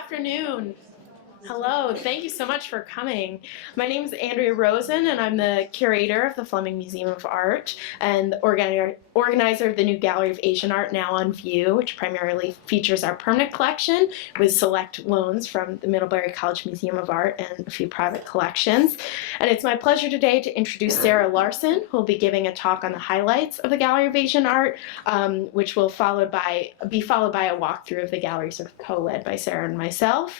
afternoon. Hello, thank you so much for coming. My name is Andrea Rosen, and I'm the curator of the Fleming Museum of Art and the organizer of the new Gallery of Asian Art Now on View, which primarily features our permanent collection with select loans from the Middlebury College Museum of Art and a few private collections. And it's my pleasure today to introduce Sarah Laursen, who will be giving a talk on the highlights of the Gallery of Asian Art, which will be followed by a walkthrough of the gallery, sort of co-led by Sarah and myself.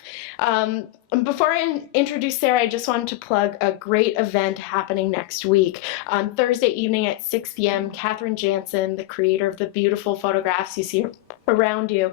Before I introduce Sarah, I just wanted to plug a great event happening next week. On Thursday evening at 6 p.m., Katherine Jansen, the creator of the beautiful photographs you see around you,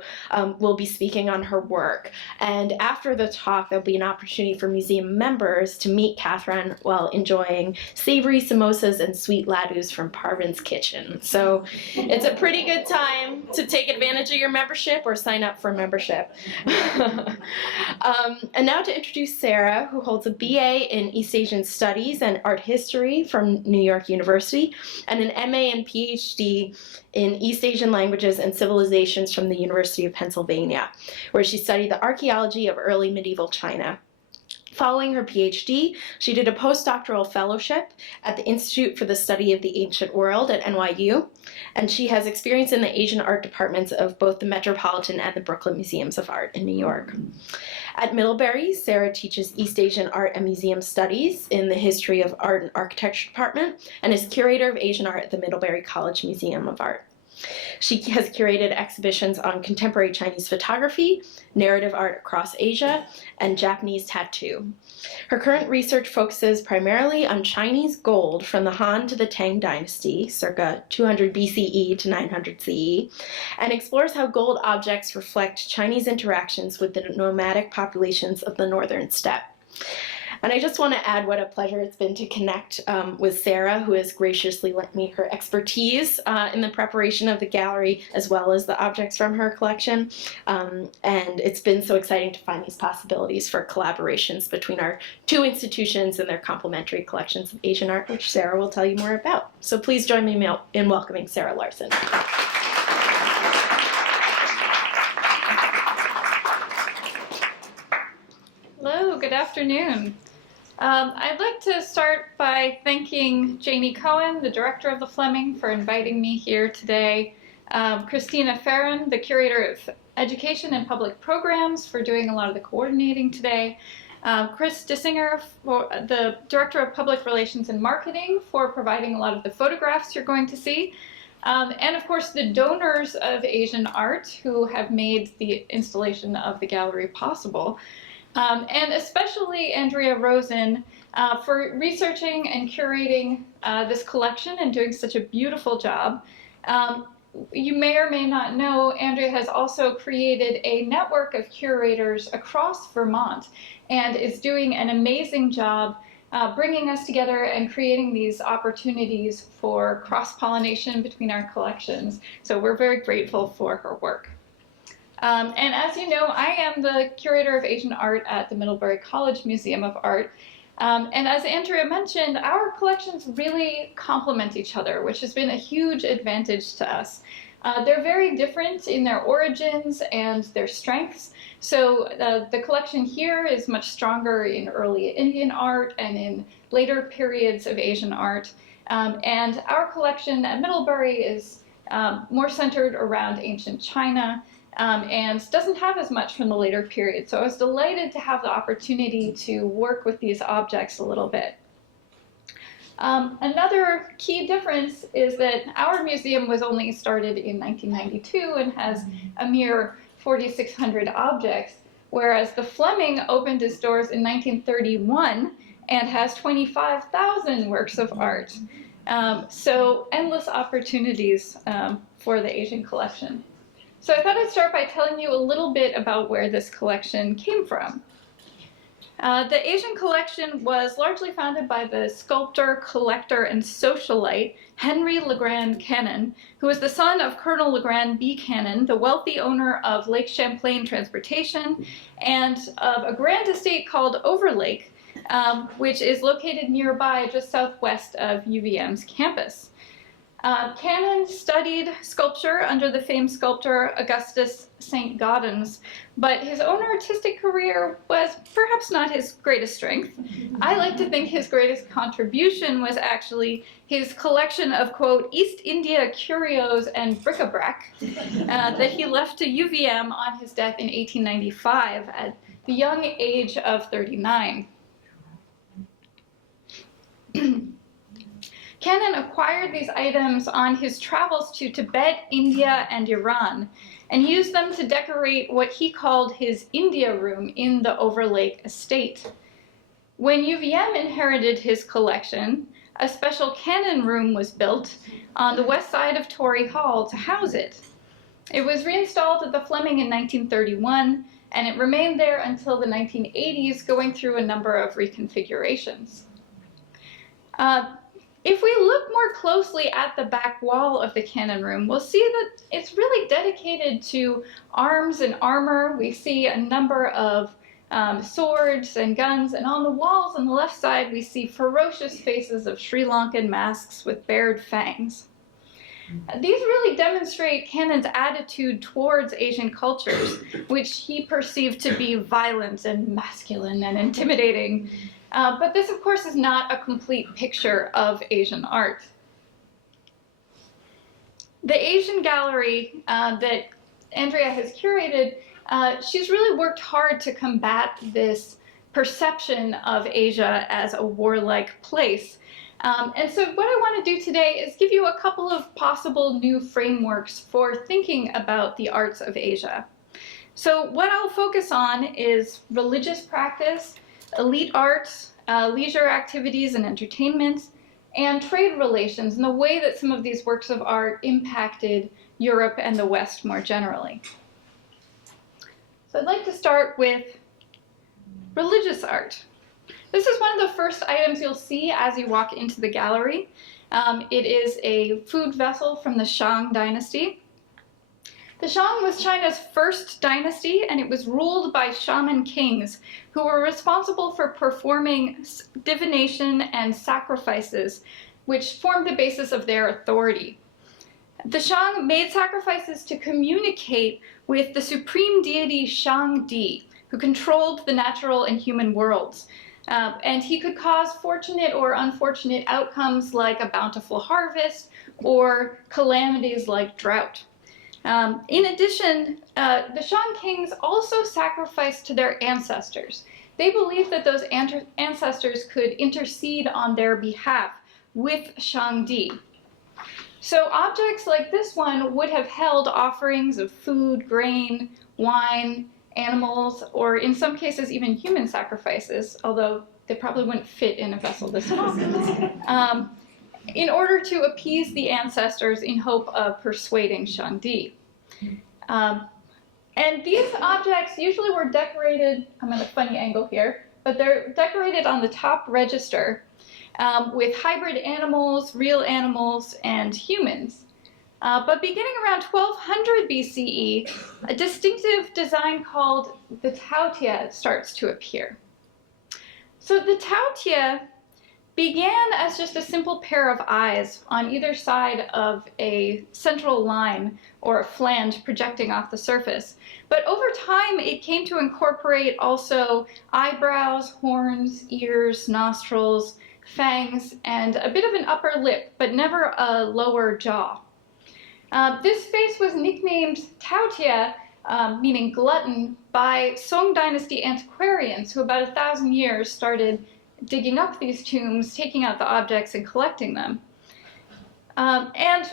will be speaking on her work. And after the talk, there'll be an opportunity for museum members to meet Katherine while enjoying savory samosas and sweet ladoos from Parvin's Kitchen. So it's a pretty good time to take advantage of your membership or sign up for membership. And now to introduce Sarah, who holds a BA in East Asian Studies and Art History from New York University, and an MA and PhD in East Asian Languages and Civilizations from the University of Pennsylvania, where she studied the archaeology of early medieval China. Following her PhD, she did a postdoctoral fellowship at the Institute for the Study of the Ancient World at NYU, and she has experience in the Asian art departments of both the Metropolitan and the Brooklyn Museums of Art in New York. At Middlebury, Sarah teaches East Asian Art and Museum Studies in the History of Art and Architecture department and is curator of Asian art at the Middlebury College Museum of Art. She has curated exhibitions on contemporary Chinese photography, narrative art across Asia, and Japanese tattoo. Her current research focuses primarily on Chinese gold from the Han to the Tang Dynasty, circa 200 BCE to 900 CE, and explores how gold objects reflect Chinese interactions with the nomadic populations of the northern steppe. And I just want to add what a pleasure it's been to connect with Sarah, who has graciously lent me her expertise in the preparation of the gallery, as well as the objects from her collection. And it's been so exciting to find these possibilities for collaborations between our two institutions and their complementary collections of Asian art, which Sarah will tell you more about. So please join me in welcoming Sarah Laursen. Hello, good afternoon. I'd like to start by thanking Janie Cohen, the director of the Fleming, for inviting me here today. Christina Farron, the curator of education and public programs, for doing a lot of the coordinating today. Chris Dissinger, the director of public relations and marketing, for providing a lot of the photographs you're going to see. And of course the donors of Asian art who have made the installation of the gallery possible. And especially Andrea Rosen for researching and curating this collection and doing such a beautiful job. You may or may not know, Andrea has also created a network of curators across Vermont and is doing an amazing job bringing us together and creating these opportunities for cross-pollination between our collections. So we're very grateful for her work. And as you know, I am the curator of Asian art at the Middlebury College Museum of Art. And as Andrea mentioned, our collections really complement each other, which has been a huge advantage to us. They're very different in their origins and their strengths. So the collection here is much stronger in early Indian art and in later periods of Asian art. And our collection at Middlebury is more centered around ancient China. And doesn't have as much from the later period. So I was delighted to have the opportunity to work with these objects a little bit. Another key difference is that our museum was only started in 1992 and has a mere 4,600 objects, whereas the Fleming opened its doors in 1931 and has 25,000 works of art. So endless opportunities for the Asian collection. So I thought I'd start by telling you a little bit about where this collection came from. The Asian collection was largely founded by the sculptor, collector, and socialite Henry LeGrand Cannon, who was the son of Colonel LeGrand B. Cannon, the wealthy owner of Lake Champlain Transportation, and of a grand estate called Overlake, which is located nearby just southwest of UVM's campus. Cannon studied sculpture under the famed sculptor Augustus St. Gaudens, but his own artistic career was perhaps not his greatest strength. I like to think his greatest contribution was actually his collection of, quote, East India curios and bric-a-brac that he left to UVM on his death in 1895 at the young age of 39. Cannon acquired these items on his travels to Tibet, India, and Iran, and he used them to decorate what he called his India room in the Overlake estate. When UVM inherited his collection, a special Cannon room was built on the west side of Torrey Hall to house it. It was reinstalled at the Fleming in 1931, and it remained there until the 1980s, going through a number of reconfigurations. If we look more closely at the back wall of the Cannon room, we'll see that it's really dedicated to arms and armor. We see a number of swords and guns, and on the walls on the left side we see ferocious faces of Sri Lankan masks with bared fangs. These really demonstrate Cannon's attitude towards Asian cultures, which he perceived to be violent and masculine and intimidating. But this, of course, is not a complete picture of Asian art. The Asian gallery that Andrea has curated, she's really worked hard to combat this perception of Asia as a warlike place. And so what I want to do today is give you a couple of possible new frameworks for thinking about the arts of Asia. So what I'll focus on is religious practice, elite arts, leisure activities and entertainment, and trade relations, and the way that some of these works of art impacted Europe and the West more generally. So I'd like to start with religious art. This is one of the first items you'll see as you walk into the gallery. It is a food vessel from the Shang dynasty. The Shang was China's first dynasty, and it was ruled by shaman kings who were responsible for performing divination and sacrifices, which formed the basis of their authority. The Shang made sacrifices to communicate with the supreme deity Shangdi, who controlled the natural and human worlds. And he could cause fortunate or unfortunate outcomes like a bountiful harvest or calamities like drought. In addition, the Shang kings also sacrificed to their ancestors. They believed that those ancestors could intercede on their behalf with Shangdi. So objects like this one would have held offerings of food, grain, wine, animals, or in some cases even human sacrifices, although they probably wouldn't fit in a vessel this small, in order to appease the ancestors in hope of persuading Shangdi. And these objects usually were decorated, I'm at a funny angle here, but they're decorated on the top register with hybrid animals, real animals, and humans. But beginning around 1200 BCE, a distinctive design called the tautia starts to appear. So the tautia began as just a simple pair of eyes on either side of a central line or a flange projecting off the surface. But over time, it came to incorporate also eyebrows, horns, ears, nostrils, fangs, and a bit of an upper lip, but never a lower jaw. This face was nicknamed Tautia, meaning glutton, by Song Dynasty antiquarians who about 1,000 years started digging up these tombs, taking out the objects, and collecting them. And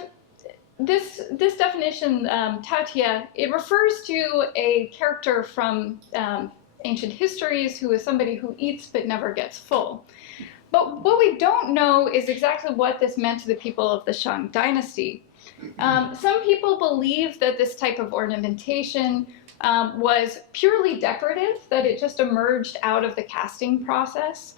this definition, Tautia, it refers to a character from ancient histories who is somebody who eats but never gets full. But what we don't know is exactly what this meant to the people of the Shang Dynasty. Some people believe that this type of ornamentation was purely decorative, that it just emerged out of the casting process.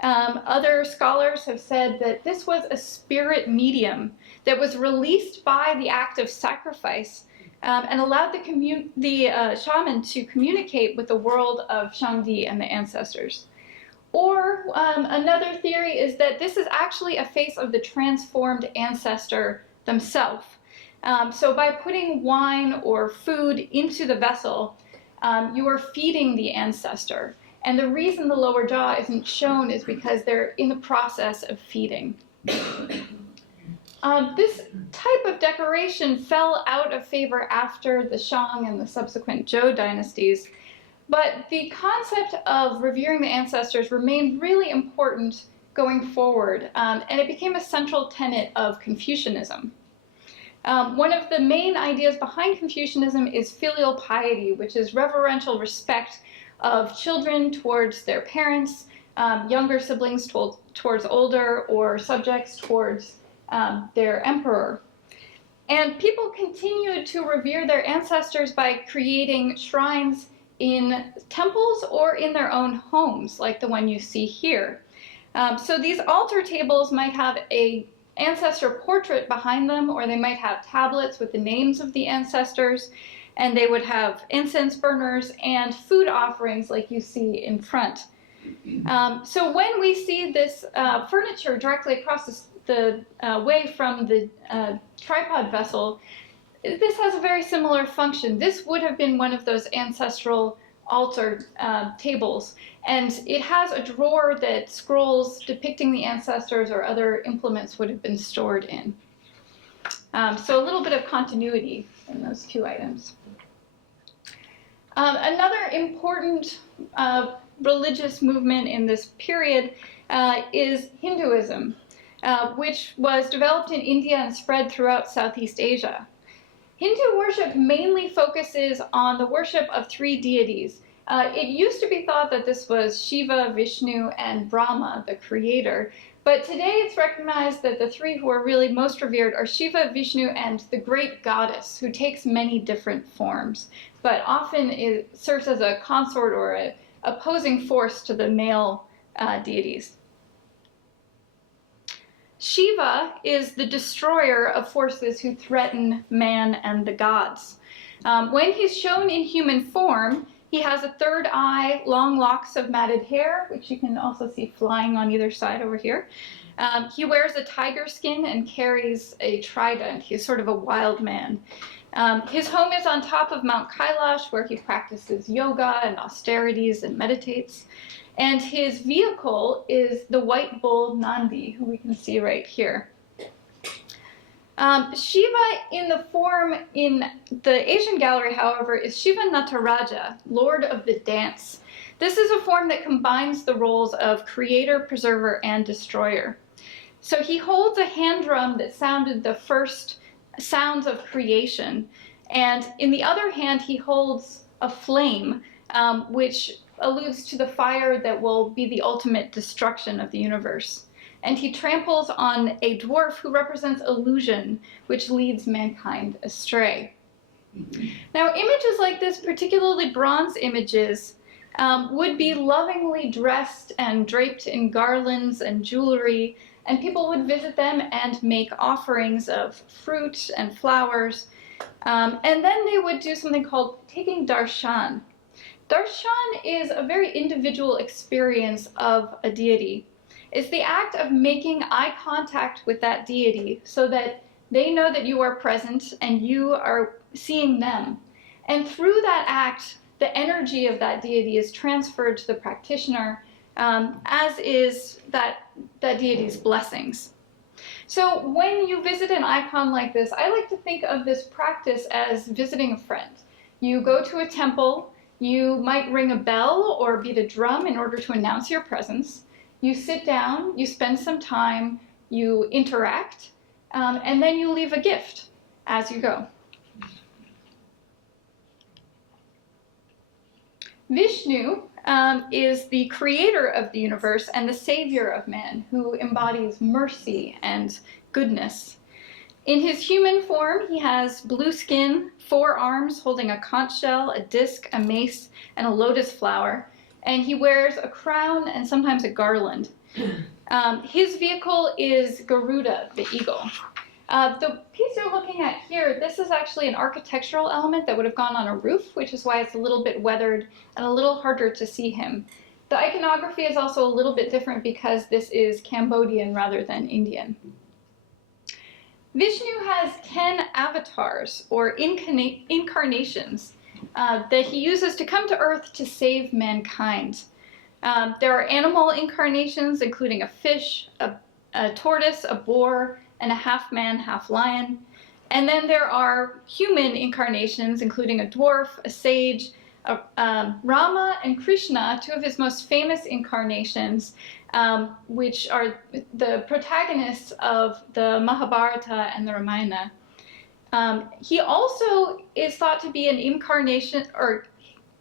Other scholars have said that this was a spirit medium that was released by the act of sacrifice and allowed the shaman to communicate with the world of Shangdi and the ancestors. Or another theory is that this is actually a face of the transformed ancestor themselves. So by putting wine or food into the vessel, you are feeding the ancestor. And the reason the lower jaw isn't shown is because they're in the process of feeding. This type of decoration fell out of favor after the Shang and the subsequent Zhou dynasties, but the concept of revering the ancestors remained really important going forward, and it became a central tenet of Confucianism. One of the main ideas behind Confucianism is filial piety, which is reverential respect of children towards their parents, younger siblings towards older, or subjects towards their emperor. And people continued to revere their ancestors by creating shrines in temples or in their own homes, like the one you see here. So these altar tables might have an ancestor portrait behind them, or they might have tablets with the names of the ancestors, and they would have incense burners and food offerings like you see in front. So when we see this furniture directly across the way from the tripod vessel, this has a very similar function. This would have been one of those ancestral altar tables, and it has a drawer that scrolls depicting the ancestors or other implements would have been stored in. So a little bit of continuity in those two items. Another important religious movement in this period is Hinduism, which was developed in India and spread throughout Southeast Asia. Hindu worship mainly focuses on the worship of three deities. It used to be thought that this was Shiva, Vishnu, and Brahma, the creator, but today it's recognized that the three who are really most revered are Shiva, Vishnu, and the great goddess, who takes many different forms, but often it serves as a consort or an opposing force to the male deities. Shiva is the destroyer of forces who threaten man and the gods. When he's shown in human form, he has a third eye, long locks of matted hair, which you can also see flying on either side over here. He wears a tiger skin and carries a trident. He's sort of a wild man. His home is on top of Mount Kailash, where he practices yoga and austerities and meditates. And his vehicle is the white bull Nandi, who we can see right here. Shiva in the form in the Asian gallery, however, is Shiva Nataraja, Lord of the Dance. This is a form that combines the roles of creator, preserver, and destroyer. So he holds a hand drum that sounded the first sounds of creation, and in the other hand he holds a flame, which alludes to the fire that will be the ultimate destruction of the universe. And he tramples on a dwarf who represents illusion, which leads mankind astray. Now, images like this, particularly bronze images, would be lovingly dressed and draped in garlands and jewelry, and people would visit them and make offerings of fruit and flowers. And then they would do something called taking darshan. Darshan is a very individual experience of a deity. It's the act of making eye contact with that deity so that they know that you are present and you are seeing them. And through that act, the energy of that deity is transferred to the practitioner, as is that deity's blessings. So when you visit an icon like this, I like to think of this practice as visiting a friend. You go to a temple, you might ring a bell or beat a drum in order to announce your presence. You sit down, you spend some time, you interact, and then you leave a gift as you go. Vishnu is the creator of the universe and the savior of man, who embodies mercy and goodness. In his human form, he has blue skin, 4 arms holding a conch shell, a disc, a mace, and a lotus flower, and he wears a crown and sometimes a garland. His vehicle is Garuda, the eagle. The piece you're looking at here, this is actually an architectural element that would have gone on a roof, which is why it's a little bit weathered and a little harder to see him. The iconography is also a little bit different because this is Cambodian rather than Indian. Vishnu has 10 avatars, or incarnations, that he uses to come to Earth to save mankind. There are animal incarnations, including a fish, a tortoise, a boar, and a half-man, half-lion. And then there are human incarnations, including a dwarf, a sage, Rama and Krishna, two of his most famous incarnations, which are the protagonists of the Mahabharata and the Ramayana. He also is thought to be an incarnation, or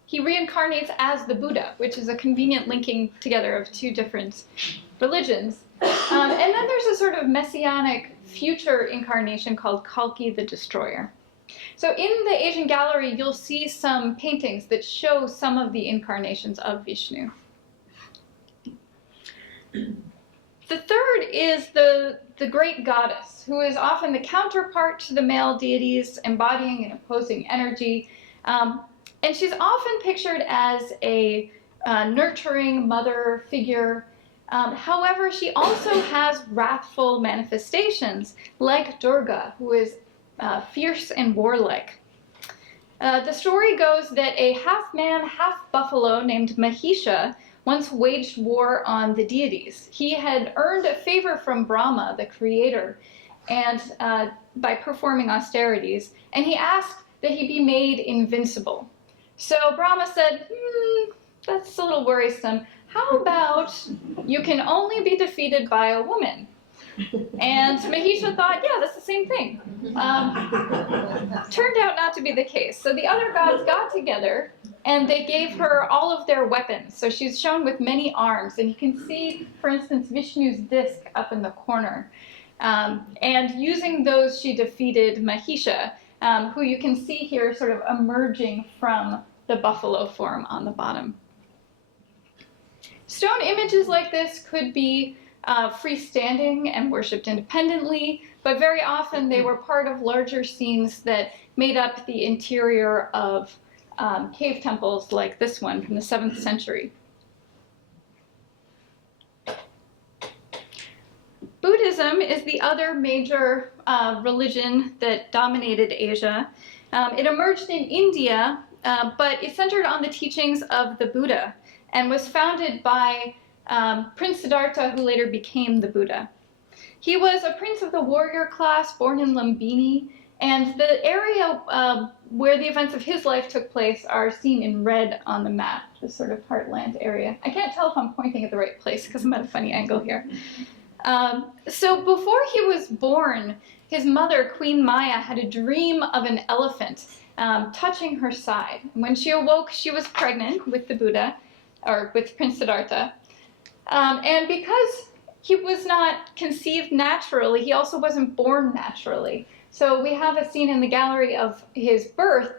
he reincarnates as the Buddha, which is a convenient linking together of two different religions. And then there's a sort of messianic future incarnation called Kalki the Destroyer. So in the Asian gallery, you'll see some paintings that show some of the incarnations of Vishnu. The third is the great goddess, who is often the counterpart to the male deities, embodying an opposing energy. And she's often pictured as a nurturing mother figure. However, she also has wrathful manifestations, like Durga, who is fierce and warlike. The story goes that a half-man, half-buffalo named Mahisha once waged war on the deities. He had earned a favor from Brahma, the creator, and by performing austerities, and he asked that he be made invincible. So Brahma said, that's a little worrisome. How about you can only be defeated by a woman? And Mahisha thought, yeah, that's the same thing. Turned out not to be the case. So the other gods got together and they gave her all of their weapons. So she's shown with many arms. And you can see, for instance, Vishnu's disc up in the corner. And using those, she defeated Mahisha, who you can see here sort of emerging from the buffalo form on the bottom. Stone images like this could be freestanding and worshipped independently, but very often they were part of larger scenes that made up the interior of cave temples like this one from the 7th century. Buddhism is the other major religion that dominated Asia. It emerged in India, but it centered on the teachings of the Buddha and was founded by Prince Siddhartha, who later became the Buddha. He was a prince of the warrior class, born in Lumbini, and the area where the events of his life took place are seen in red on the map, this sort of heartland area. I can't tell if I'm pointing at the right place because I'm at a funny angle here. So before he was born, his mother, Queen Maya, had a dream of an elephant touching her side. When she awoke, she was pregnant with the Buddha, or with Prince Siddhartha. And because he was not conceived naturally, he also wasn't born naturally. So we have a scene in the gallery of his birth.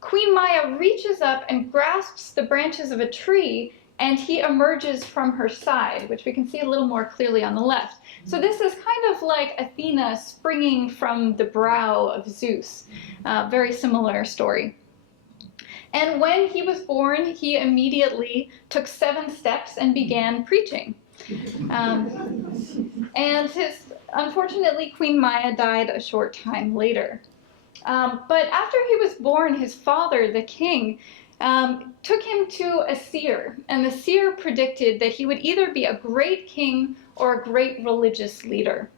Queen Maya reaches up and grasps the branches of a tree, and he emerges from her side, which we can see a little more clearly on the left. So this is kind of like Athena springing from the brow of Zeus. Very similar story. And when he was born, he immediately took 7 steps and began preaching. And unfortunately, Queen Maya died a short time later. But after he was born, his father, the king, took him to a seer. And the seer predicted that he would either be a great king or a great religious leader.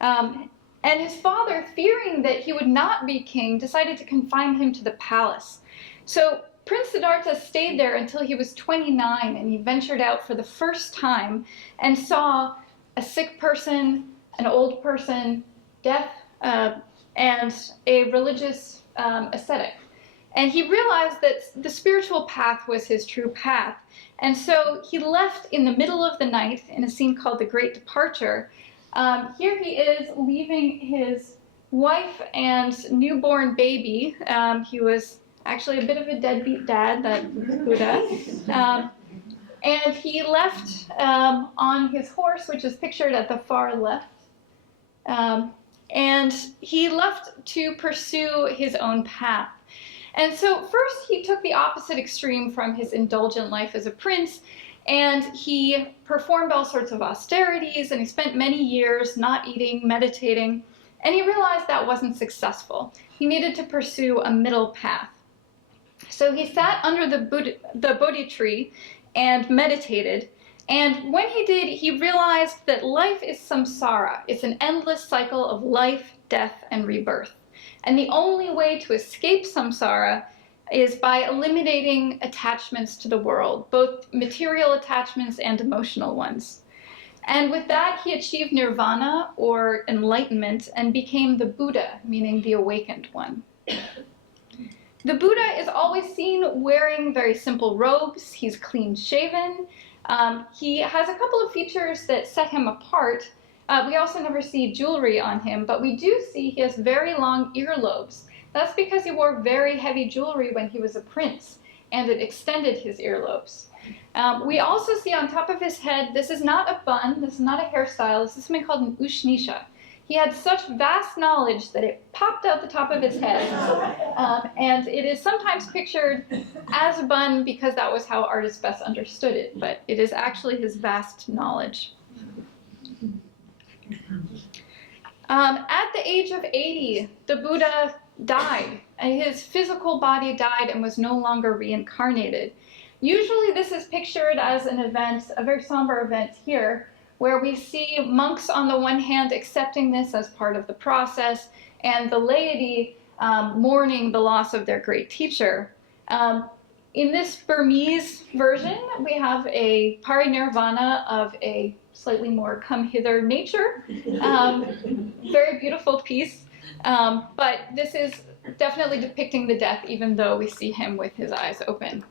And his father, fearing that he would not be king, decided to confine him to the palace. So Prince Siddhartha stayed there until he was 29, and he ventured out for the first time and saw a sick person, an old person, death, and a religious ascetic. And he realized that the spiritual path was his true path. And so he left in the middle of the night in a scene called The Great Departure. Here he is leaving his wife and newborn baby. He was actually a bit of a deadbeat dad, that Buddha. And he left on his horse, which is pictured at the far left. And he left to pursue his own path. And so first he took the opposite extreme from his indulgent life as a prince, and he performed all sorts of austerities, and he spent many years not eating, meditating. And he realized that wasn't successful. He needed to pursue a middle path. So he sat under the Bodhi tree and meditated. And when he did, he realized that life is samsara. It's an endless cycle of life, death, and rebirth. And the only way to escape samsara is by eliminating attachments to the world, both material attachments and emotional ones. And with that, he achieved nirvana, or enlightenment, and became the Buddha, meaning the awakened one. The Buddha is always seen wearing very simple robes. He's clean-shaven. He has a couple of features that set him apart. We also never see jewelry on him, but we do see he has very long earlobes. That's because he wore very heavy jewelry when he was a prince, and it extended his earlobes. We also see on top of his head, this is not a bun, this is not a hairstyle, this is something called an ushnisha. He had such vast knowledge that it popped out the top of his head, and it is sometimes pictured as a bun because that was how artists best understood it, but it is actually his vast knowledge. At the age of 80, the Buddha died, and his physical body died and was no longer reincarnated. Usually this is pictured as an event, a very somber event here, where we see monks on the one hand accepting this as part of the process, and the laity mourning the loss of their great teacher. In this Burmese version, we have a parinirvana of a slightly more come-hither nature. Very beautiful piece, but this is definitely depicting the death, even though we see him with his eyes open.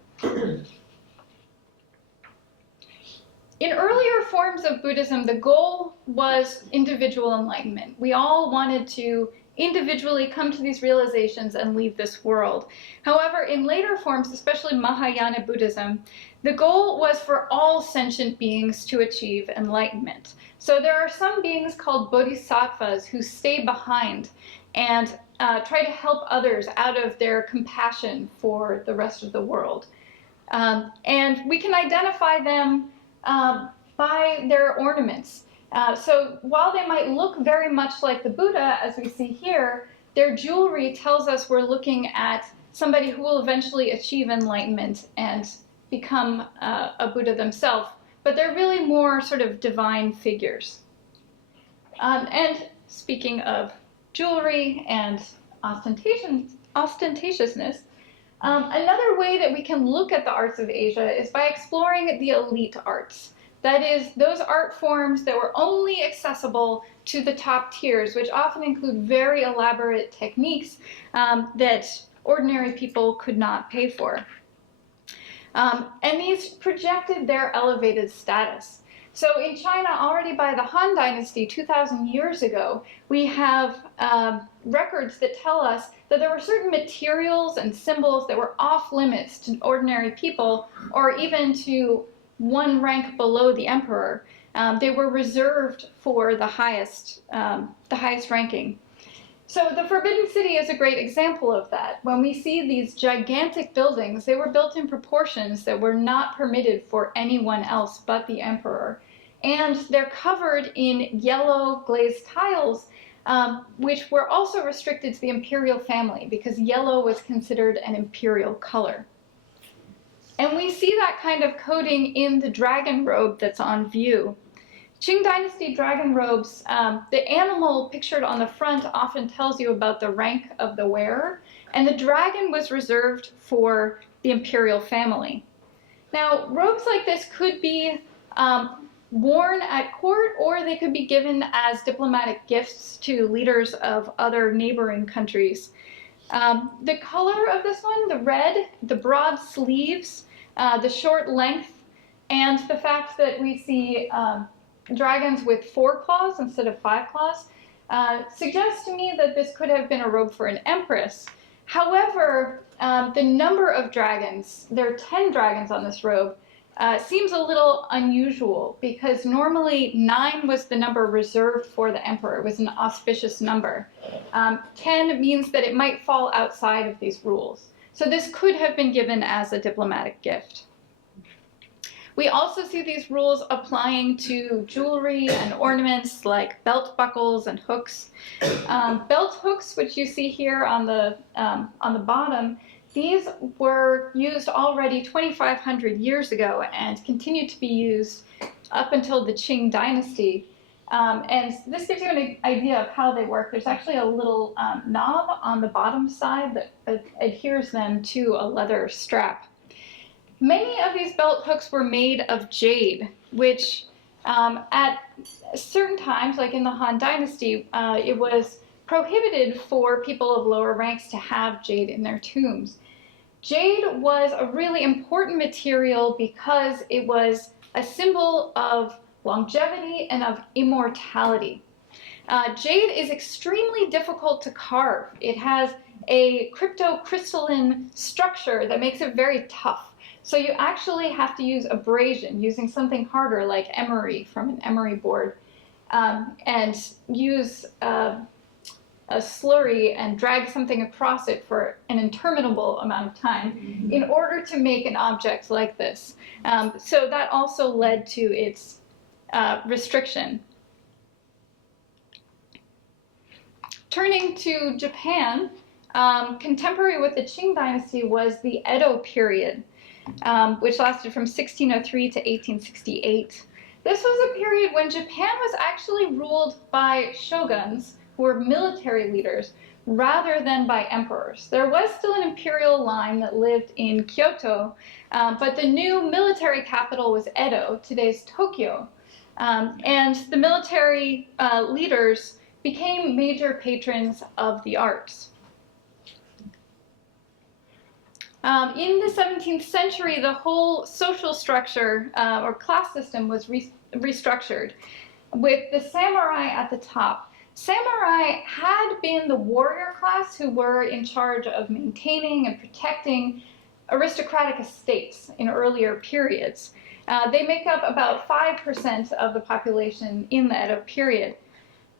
In earlier forms of Buddhism, the goal was individual enlightenment. We all wanted to individually come to these realizations and leave this world. However, in later forms, especially Mahayana Buddhism, the goal was for all sentient beings to achieve enlightenment. So there are some beings called bodhisattvas who stay behind and try to help others out of their compassion for the rest of the world. And we can identify them by their ornaments. So while they might look very much like the Buddha, as we see here, their jewelry tells us we're looking at somebody who will eventually achieve enlightenment and become a Buddha themselves. But they're really more sort of divine figures. And speaking of jewelry and ostentatiousness, another way that we can look at the arts of Asia is by exploring the elite arts. That is, those art forms that were only accessible to the top tiers, which often include very elaborate techniques that ordinary people could not pay for. And these projected their elevated status. So in China, already by the Han Dynasty 2,000 years ago, we have records that tell us that there were certain materials and symbols that were off limits to ordinary people, or even to one rank below the emperor. They were reserved for the highest ranking. So the Forbidden City is a great example of that. When we see these gigantic buildings, they were built in proportions that were not permitted for anyone else but the emperor. And they're covered in yellow glazed tiles, which were also restricted to the imperial family because yellow was considered an imperial color. And we see that kind of coding in the dragon robe that's on view. Qing Dynasty dragon robes, the animal pictured on the front often tells you about the rank of the wearer, and the dragon was reserved for the imperial family. Now, robes like this could be worn at court, or they could be given as diplomatic gifts to leaders of other neighboring countries. The color of this one, the red, the broad sleeves, the short length, and the fact that we see dragons with 4 claws instead of 5 claws suggests to me that this could have been a robe for an empress. However, the number of dragons, there are 10 dragons on this robe, seems a little unusual because normally 9 was the number reserved for the emperor. It was an auspicious number. 10 means that it might fall outside of these rules. So this could have been given as a diplomatic gift. We also see these rules applying to jewelry and ornaments like belt buckles and hooks. Belt hooks, which you see here on the bottom, these were used already 2,500 years ago and continue to be used up until the Qing dynasty. And this gives you an idea of how they work. There's actually a little knob on the bottom side that adheres them to a leather strap. Many of these belt hooks were made of jade, which at certain times, like in the Han Dynasty, it was prohibited for people of lower ranks to have jade in their tombs. Jade was a really important material because it was a symbol of longevity and of immortality. Jade is extremely difficult to carve. It has a cryptocrystalline structure that makes it very tough. So you actually have to use abrasion, using something harder like emery from an emery board, and use a slurry and drag something across it for an interminable amount of time in order to make an object like this. So that also led to its restriction. Turning to Japan, contemporary with the Qing dynasty was the Edo period, which lasted from 1603 to 1868. This was a period when Japan was actually ruled by shoguns, who were military leaders, rather than by emperors. There was still an imperial line that lived in Kyoto, but the new military capital was Edo, today's Tokyo. And the military leaders became major patrons of the arts. In the 17th century, the whole social structure or class system was restructured, with the samurai at the top. Samurai had been the warrior class who were in charge of maintaining and protecting aristocratic estates in earlier periods. They make up about 5% of the population in the Edo period.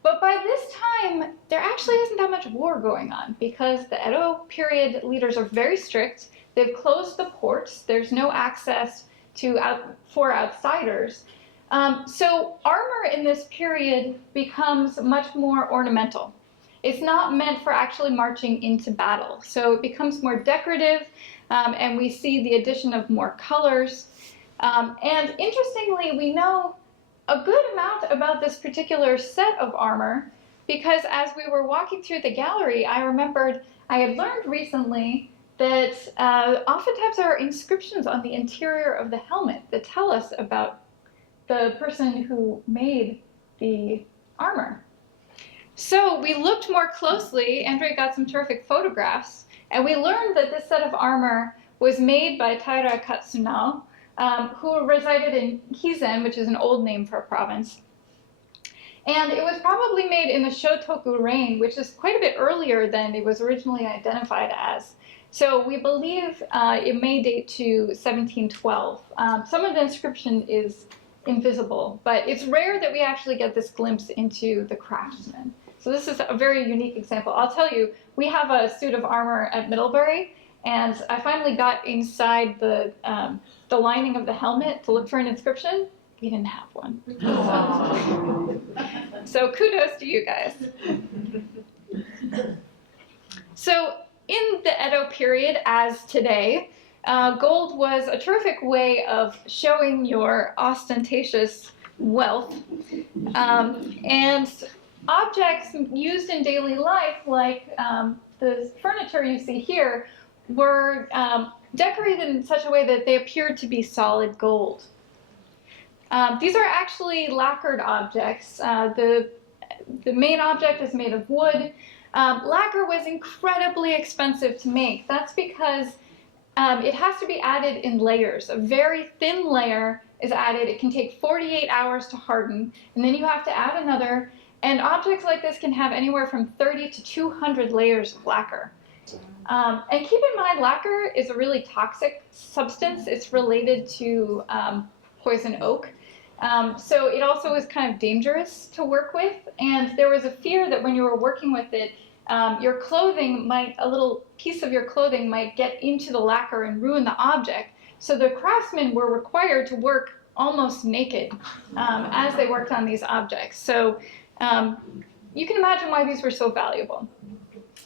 But by this time, there actually isn't that much war going on because the Edo period leaders are very strict. They've closed the ports. There's no access for outsiders. So armor in this period becomes much more ornamental. It's not meant for actually marching into battle. So it becomes more decorative, and we see the addition of more colors. And interestingly, we know a good amount about this particular set of armor because as we were walking through the gallery, I remembered I had learned recently that oftentimes there are inscriptions on the interior of the helmet that tell us about the person who made the armor. So we looked more closely, Andrea got some terrific photographs, and we learned that this set of armor was made by Taira Katsunao, who resided in Hizen, which is an old name for a province. And it was probably made in the Shotoku reign, which is quite a bit earlier than it was originally identified as. So we believe it may date to 1712. Some of the inscription is invisible, but it's rare that we actually get this glimpse into the craftsman. So this is a very unique example. I'll tell you, we have a suit of armor at Middlebury, and I finally got inside the lining of the helmet to look for an inscription. We didn't have one. So kudos to you guys. So in the Edo period, as today, gold was a terrific way of showing your ostentatious wealth. And objects used in daily life, like the furniture you see here, were decorated in such a way that they appeared to be solid gold. These are actually lacquered objects. The main object is made of wood. Lacquer was incredibly expensive to make. That's because it has to be added in layers. A very thin layer is added. It can take 48 hours to harden, and then you have to add another. And objects like this can have anywhere from 30 to 200 layers of lacquer. And keep in mind, lacquer is a really toxic substance. It's related to poison oak. So it also is kind of dangerous to work with. And there was a fear that when you were working with it, a little piece of your clothing might get into the lacquer and ruin the object. So the craftsmen were required to work almost naked as they worked on these objects. So you can imagine why these were so valuable.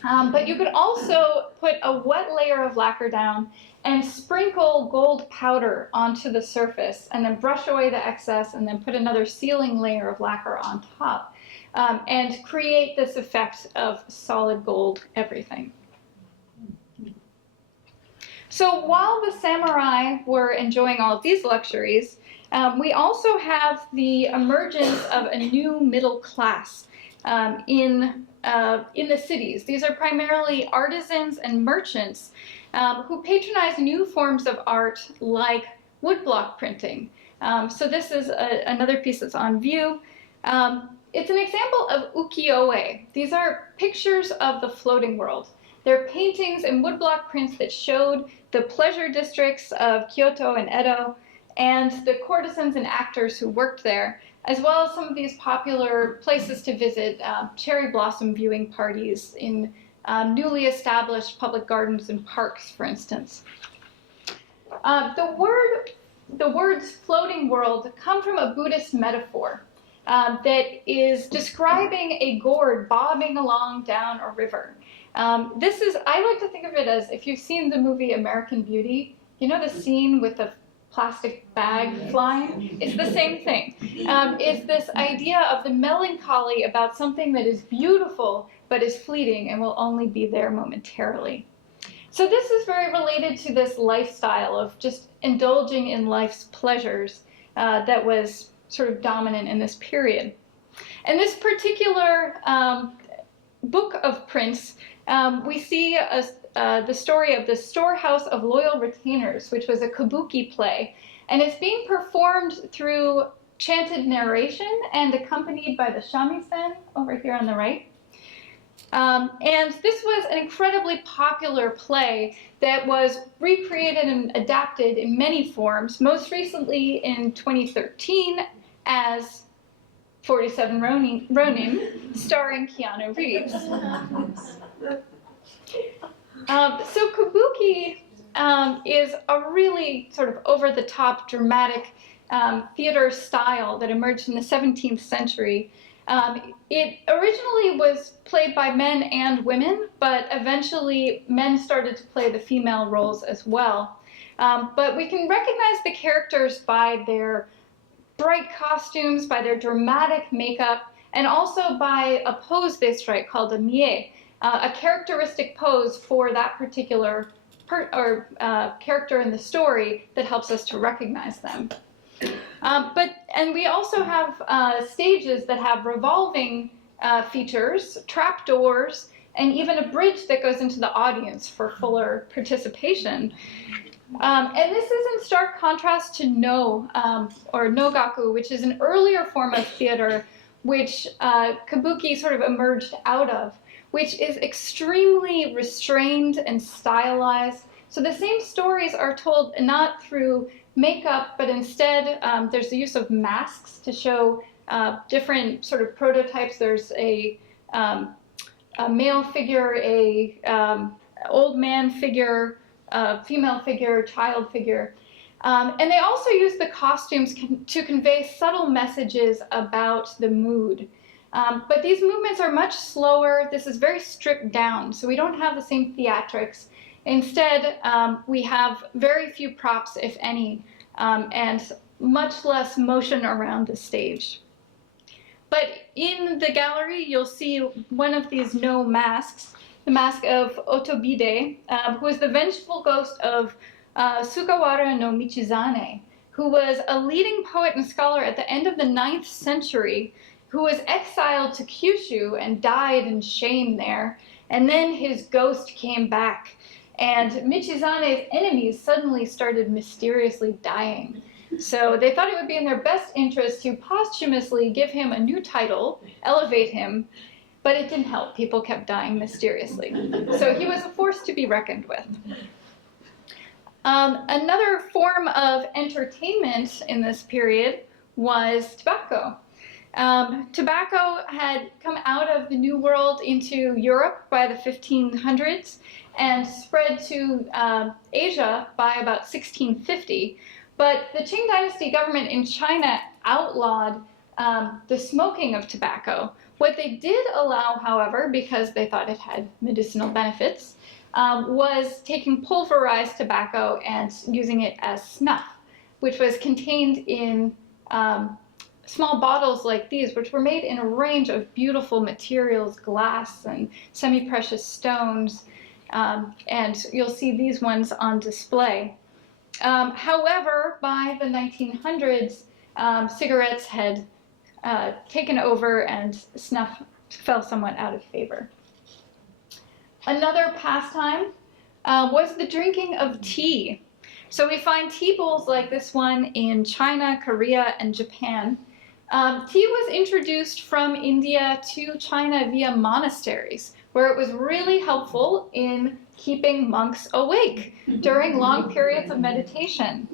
But you could also put a wet layer of lacquer down and sprinkle gold powder onto the surface and then brush away the excess and then put another sealing layer of lacquer on top and create this effect of solid gold everything. So while the samurai were enjoying all of these luxuries, we also have the emergence of a new middle class in the cities. These are primarily artisans and merchants who patronize new forms of art like woodblock printing. So this is another piece that's on view. It's an example of ukiyo-e. These are pictures of the floating world. They're paintings and woodblock prints that showed the pleasure districts of Kyoto and Edo and the courtesans and actors who worked there, as well as some of these popular places to visit, cherry blossom viewing parties in newly established public gardens and parks, for instance. The words floating world come from a Buddhist metaphor that is describing a gourd bobbing along down a river. I like to think of it as, if you've seen the movie American Beauty, you know the scene with the plastic bag flying? It's the same thing. It's this idea of the melancholy about something that is beautiful but is fleeting and will only be there momentarily. So this is very related to this lifestyle of just indulging in life's pleasures that was sort of dominant in this period. And this particular book of prints, we see the story of the Storehouse of Loyal Retainers, which was a kabuki play, and it's being performed through chanted narration and accompanied by the shamisen over here on the right. And this was an incredibly popular play that was recreated and adapted in many forms, most recently in 2013 as 47 Ronin, starring Keanu Reeves. So kabuki is a really sort of over-the-top dramatic theater style that emerged in the 17th century. It originally was played by men and women, but eventually men started to play the female roles as well. But we can recognize the characters by their bright costumes, by their dramatic makeup, and also by a pose they strike called a mie, a characteristic pose for that particular character in the story that helps us to recognize them. And we also have stages that have revolving features, trapdoors, and even a bridge that goes into the audience for fuller participation. And this is in stark contrast to No, or Nogaku, which is an earlier form of theater which kabuki sort of emerged out of, which is extremely restrained and stylized. So the same stories are told not through makeup, but instead there's the use of masks to show different sort of prototypes. There's a male figure, a old man figure, female figure, child figure. And they also use the costumes to convey subtle messages about the mood. But these movements are much slower. This is very stripped down, so we don't have the same theatrics. Instead, we have very few props, if any, and much less motion around the stage. But in the gallery, you'll see one of these No masks, the mask of Otobide, who is the vengeful ghost of Sugawara no Michizane, who was a leading poet and scholar at the end of the 9th century, who was exiled to Kyushu and died in shame there. And then his ghost came back, and Michizane's enemies suddenly started mysteriously dying. So they thought it would be in their best interest to posthumously give him a new title, elevate him, but it didn't help. People kept dying mysteriously. So he was a force to be reckoned with. Another form of entertainment in this period was tobacco. Tobacco had come out of the New World into Europe by the 1500s, and spread to Asia by about 1650. But the Qing Dynasty government in China outlawed the smoking of tobacco. What they did allow, however, because they thought it had medicinal benefits, was taking pulverized tobacco and using it as snuff, which was contained in small bottles like these, which were made in a range of beautiful materials, glass and semi-precious stones, and you'll see these ones on display. However, by the 1900s, cigarettes had taken over and snuff fell somewhat out of favor. Another pastime was the drinking of tea. So we find tea bowls like this one in China, Korea, and Japan. Tea was introduced from India to China via monasteries, where it was really helpful in keeping monks awake during long periods of meditation.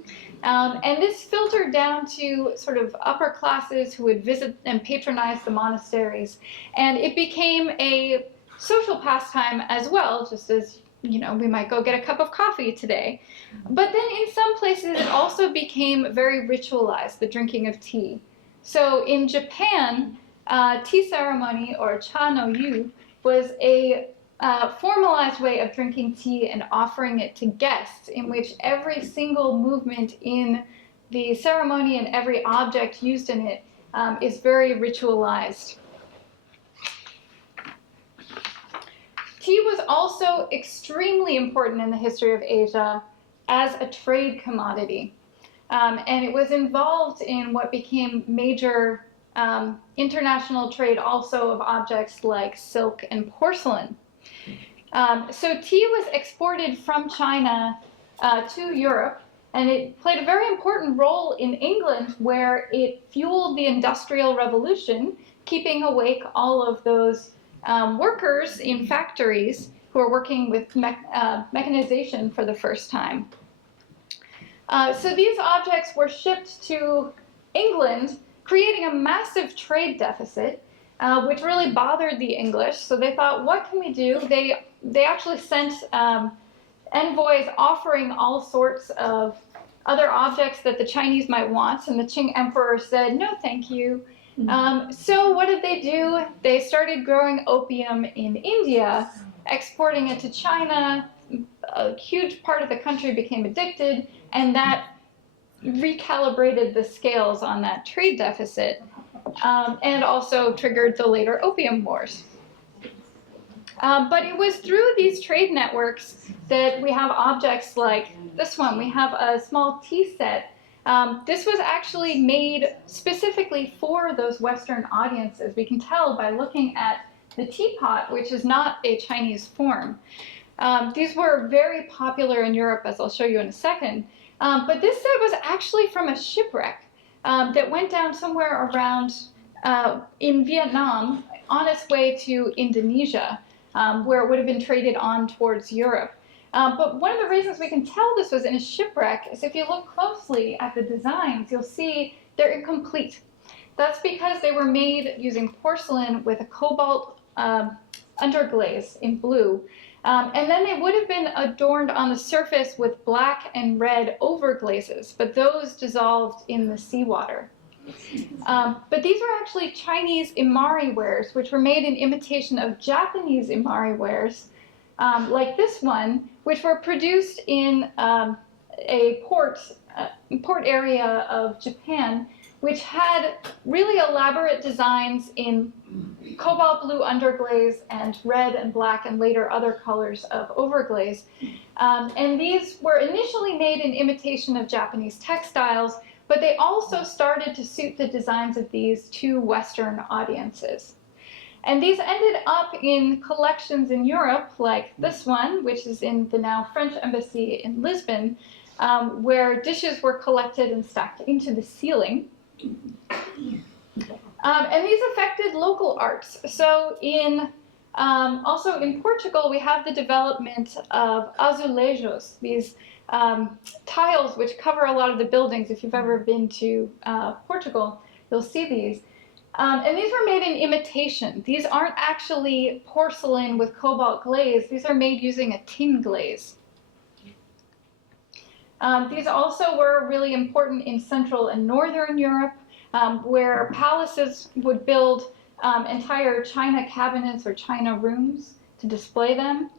And this filtered down to sort of upper classes who would visit and patronize the monasteries. And it became a social pastime as well, just as, you know, we might go get a cup of coffee today. But then in some places it also became very ritualized, the drinking of tea. So in Japan, tea ceremony, or cha no yu, was a formalized way of drinking tea and offering it to guests, in which every single movement in the ceremony and every object used in it is very ritualized. Tea was also extremely important in the history of Asia as a trade commodity. And it was involved in what became major international trade also of objects like silk and porcelain. So tea was exported from China to Europe, and it played a very important role in England, where it fueled the Industrial Revolution, keeping awake all of those workers in factories who are working with mechanization for the first time. So these objects were shipped to England, creating a massive trade deficit, which really bothered the English. So they thought, what can we do? They actually sent envoys offering all sorts of other objects that the Chinese might want, and the Qing emperor said, no, thank you. So what did they do? They started growing opium in India, exporting it to China. A huge part of the country became addicted, and that recalibrated the scales on that trade deficit, and also triggered the later opium wars. But it was through these trade networks that we have objects like this one. We have a small tea set. This was actually made specifically for those Western audiences. We can tell by looking at the teapot, which is not a Chinese form. These were very popular in Europe, as I'll show you in a second. But this set was actually from a shipwreck that went down somewhere around in Vietnam on its way to Indonesia, where it would have been traded on towards Europe. But one of the reasons we can tell this was in a shipwreck is if you look closely at the designs, you'll see they're incomplete. That's because they were made using porcelain with a cobalt underglaze in blue. And then they would have been adorned on the surface with black and red overglazes, but those dissolved in the seawater. But these were actually Chinese imari wares, which were made in imitation of Japanese imari wares, like this one, which were produced in a port area of Japan, which had really elaborate designs in cobalt blue underglaze and red and black and later other colors of overglaze. And these were initially made in imitation of Japanese textiles, but they also started to suit the designs of these to Western audiences. And these ended up in collections in Europe, like this one, which is in the now French embassy in Lisbon, where dishes were collected and stacked into the ceiling. And these affected local arts. So also in Portugal, we have the development of azulejos, these tiles which cover a lot of the buildings. If you've ever been to Portugal, you'll see these. And these were made in imitation. These aren't actually porcelain with cobalt glaze. These are made using a tin glaze. These also were really important in Central and Northern Europe, where palaces would build entire china cabinets or china rooms to display them,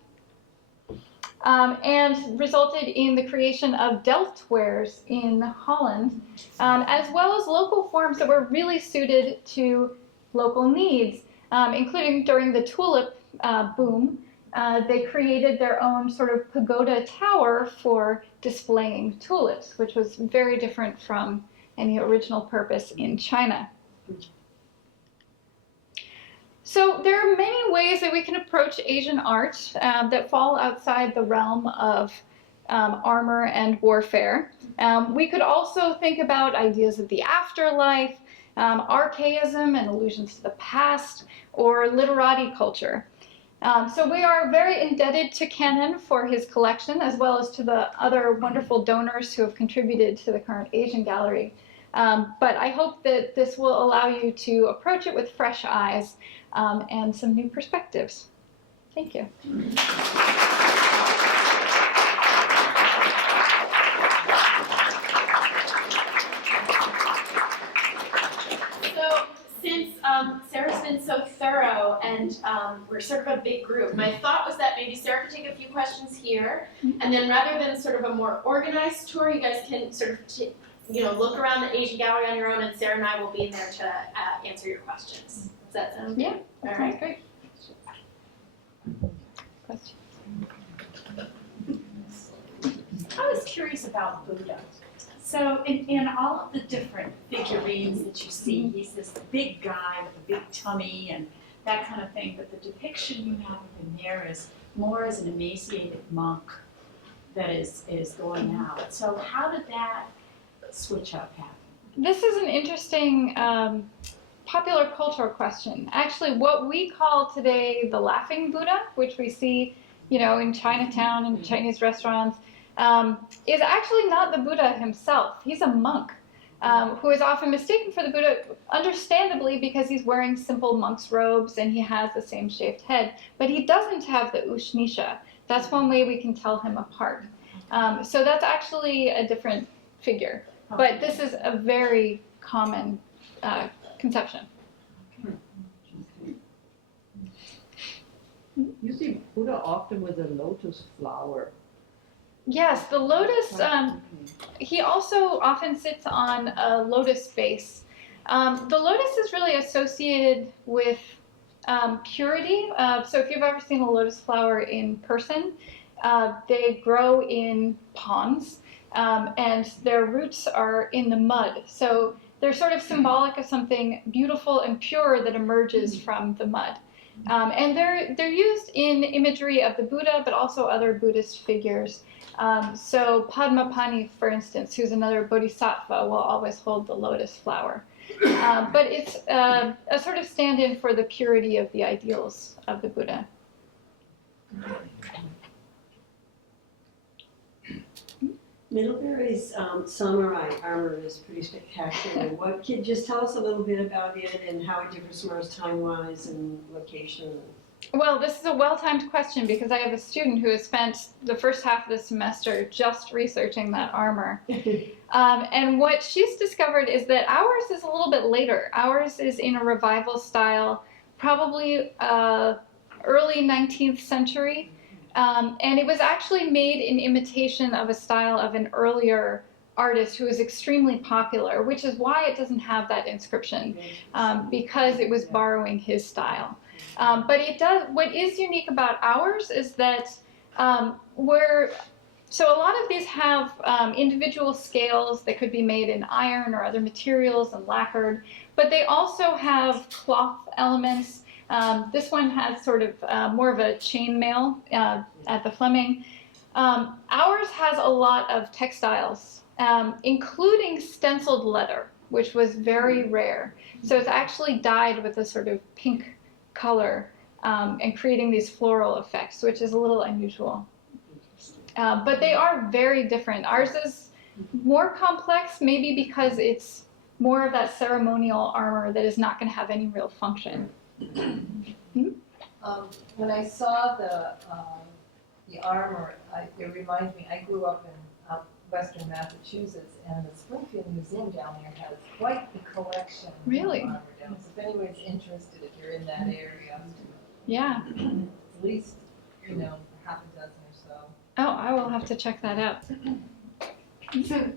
and resulted in the creation of Delftwares in Holland, as well as local forms that were really suited to local needs, including during the tulip boom. They created their own sort of pagoda tower for displaying tulips, which was very different from any original purpose in China. So there are many ways that we can approach Asian art that fall outside the realm of armor and warfare. We could also think about ideas of the afterlife, archaism and allusions to the past, or literati culture. So we are very indebted to Cannon for his collection, as well as to the other wonderful donors who have contributed to the current Asian gallery. But I hope that this will allow you to approach it with fresh eyes and some new perspectives. Thank you. Since Sarah's been so thorough and we're sort of a big group, my thought was that maybe Sarah could take a few questions here, and then rather than sort of a more organized tour, you guys can sort of look around the Asian gallery on your own, and Sarah and I will be in there to answer your questions. Does that sound good? Yeah, all right, right, great. Questions? I was curious about Buddha. So in all of the different figurines that you see, he's this big guy with a big tummy and that kind of thing, but the depiction you have of him there is more as an emaciated monk that is going out. So how did that switch up happen? This is an interesting popular cultural question. Actually, what we call today the laughing Buddha, which we see, in Chinatown and Chinese restaurants, is actually not the Buddha himself. He's a monk who is often mistaken for the Buddha, understandably, because he's wearing simple monk's robes and he has the same shaved head, but he doesn't have the ushnisha. That's one way we can tell him apart. So that's actually a different figure, but this is a very common conception. You see Buddha often with a lotus flower. Yes, the lotus, he also often sits on a lotus base. The lotus is really associated with purity. So if you've ever seen a lotus flower in person, they grow in ponds and their roots are in the mud. So they're sort of symbolic of something beautiful and pure that emerges from the mud. And they're used in imagery of the Buddha, but also other Buddhist figures. So Padmapani, for instance, who's another bodhisattva, will always hold the lotus flower. But it's a sort of stand-in for the purity of the ideals of the Buddha. Middlebury's samurai armor is pretty spectacular. What can you just tell us a little bit about it and how it differs from ours time-wise and location? Well, this is a well-timed question because I have a student who has spent the first half of the semester just researching that armor. And what she's discovered is that ours is a little bit later. Ours is in a revival style, probably early 19th century. And it was actually made in imitation of a style of an earlier artist who was extremely popular, which is why it doesn't have that inscription, because it was borrowing his style. But it does. What is unique about ours is that so a lot of these have individual scales that could be made in iron or other materials and lacquered, but they also have cloth elements. This one has sort of more of a chainmail at the Fleming. Ours has a lot of textiles, including stenciled leather, which was very rare. So it's actually dyed with a sort of pink color and creating these floral effects, which is a little unusual. But they are very different. Ours is more complex, maybe because it's more of that ceremonial armor that is not going to have any real function. When I saw the armor, it reminds me, I grew up in western Massachusetts, and the Springfield Museum down there has quite the collection Really? of armor down. So if anyone's interested, if you're in that area, Yeah. at least, half a dozen or so. Oh, I will have to check that out. So,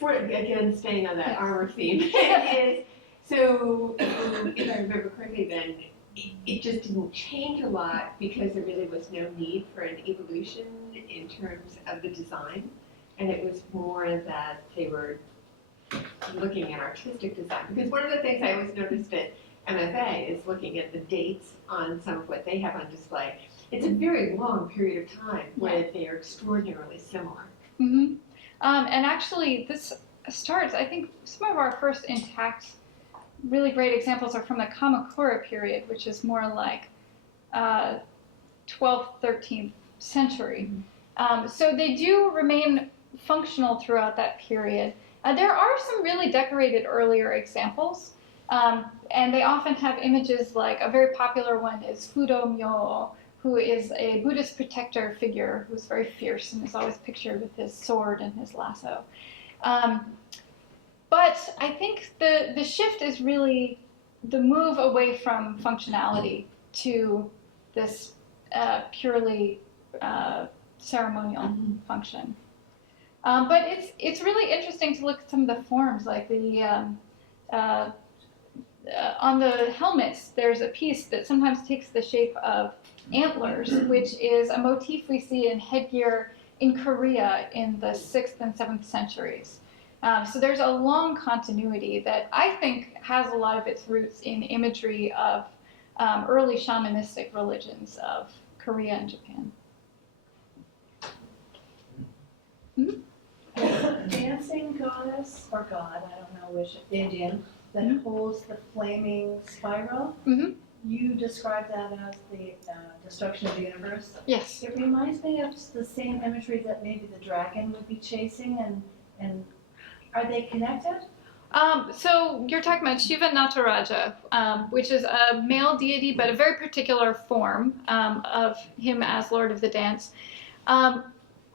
for again staying on that armor theme, is so if I remember correctly, then it just didn't change a lot because there really was no need for an evolution in terms of the design, and it was more that they were looking at artistic design. Because one of the things I always noticed at MFA is looking at the dates on some of what they have on display. It's a very long period of time where they are extraordinarily similar. Mm-hmm. And actually, this starts, I think some of our first intact, really great examples are from the Kamakura period, which is more like 12th, 13th century. So they do remain functional throughout that period. There are some really decorated earlier examples, and they often have images like, a very popular one is Fudo Myo, who is a Buddhist protector figure who's very fierce and is always pictured with his sword and his lasso. But I think the shift is really the move away from functionality to this purely ceremonial function. But it's really interesting to look at some of the forms, like the on the helmets, there's a piece that sometimes takes the shape of antlers, which is a motif we see in headgear in Korea in the 6th and 7th centuries. So there's a long continuity that I think has a lot of its roots in imagery of early shamanistic religions of Korea and Japan. Dancing goddess or god, I don't know which, Indian, that holds the flaming spiral. Mm-hmm. You describe that as the destruction of the universe. Yes. It reminds me of the same imagery that maybe the dragon would be chasing, and are they connected? So you're talking about Shiva Nataraja, which is a male deity, but a very particular form of him as Lord of the Dance.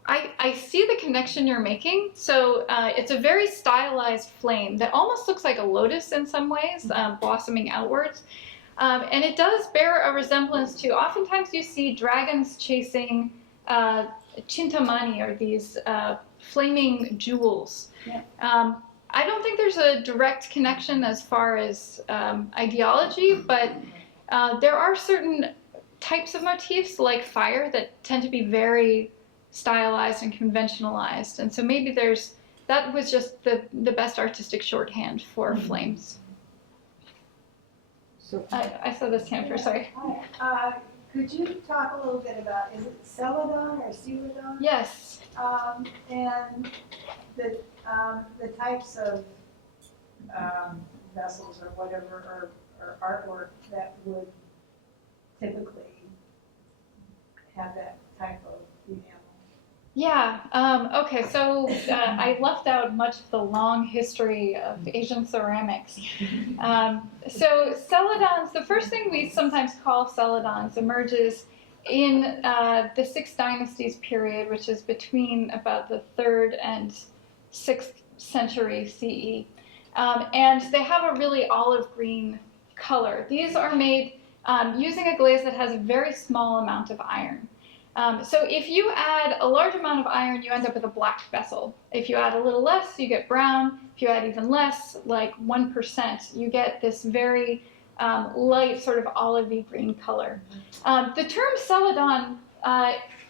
I see the connection you're making. So it's a very stylized flame that almost looks like a lotus in some ways, blossoming outwards. And it does bear a resemblance to, oftentimes you see dragons chasing chintamani, or these flaming jewels. Yeah. I don't think there's a direct connection as far as ideology, but there are certain types of motifs like fire that tend to be very stylized and conventionalized, and so maybe that was just the best artistic shorthand for flames. So, I saw this hand first, sorry. Hi. Could you talk a little bit about, is it celadon or celadon? Yes. And the types of vessels or whatever, or artwork that would typically have that type of enamel? Yeah, okay, so I left out much of the long history of Asian ceramics. So celadons, the first thing we sometimes call celadons emerges in the 6th Dynasties period, which is between about the 3rd and 6th century CE. And they have a really olive green color. These are made using a glaze that has a very small amount of iron. So if you add a large amount of iron, you end up with a black vessel. If you add a little less, you get brown. If you add even less, like 1%, you get this very light sort of olivey green color. The term celadon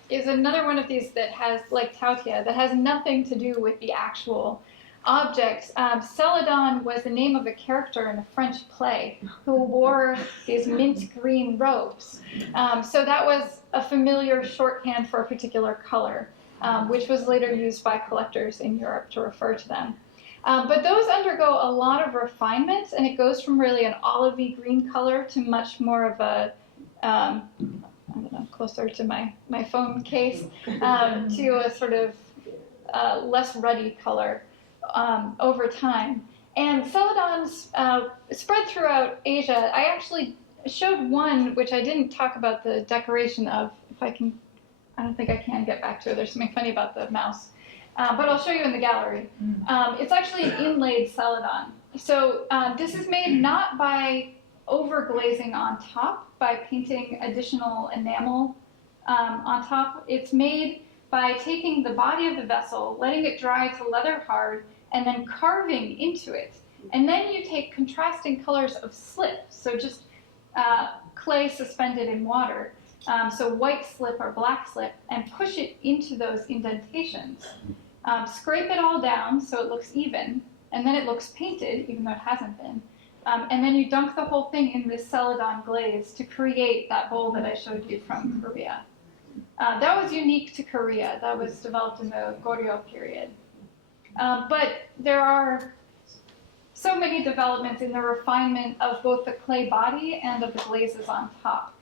is another one of these that has, like tautia, that has nothing to do with the actual object. Celadon was the name of a character in a French play who wore these mint green robes. So that was a familiar shorthand for a particular color, which was later used by collectors in Europe to refer to them. But those undergo a lot of refinement, and it goes from really an olivey green color to much more of a, I don't know, closer to my phone case, to a sort of less ruddy color over time. And celadons spread throughout Asia. I actually showed one, which I didn't talk about the decoration of. If I can, I don't think I can get back to it. There's something funny about the mouse. But I'll show you in the gallery. It's actually an inlaid celadon. So this is made not by overglazing on top, by painting additional enamel on top. It's made by taking the body of the vessel, letting it dry to leather hard, and then carving into it. And then you take contrasting colors of slip, so just clay suspended in water, so white slip or black slip, and push it into those indentations. Scrape it all down so it looks even, and then it looks painted, even though it hasn't been. And then you dunk the whole thing in this celadon glaze to create that bowl that I showed you from Korea. That was unique to Korea. That was developed in the Goryeo period. But there are so many developments in the refinement of both the clay body and of the glazes on top.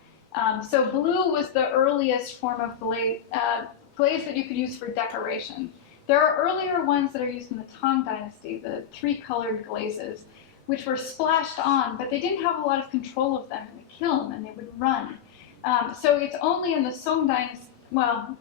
So blue was the earliest form of glaze that you could use for decoration. There are earlier ones that are used in the Tang Dynasty, the three-colored glazes, which were splashed on, but they didn't have a lot of control of them in the kiln, and they would run. So it's only in the Song Dynasty, well,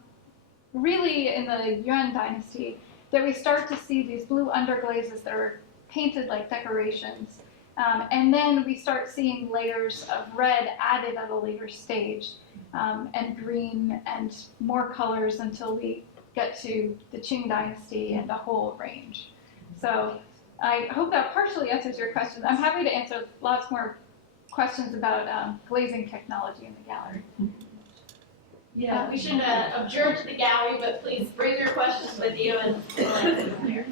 really in the Yuan Dynasty, that we start to see these blue underglazes that are painted like decorations. And then we start seeing layers of red added at a later stage, and green and more colors until we get to the Qing Dynasty and the whole range. So I hope that partially answers your question. I'm happy to answer lots more questions about glazing technology in the gallery. Yeah, we should adjourn to the gallery, but please bring your questions with you and we'll answer them here.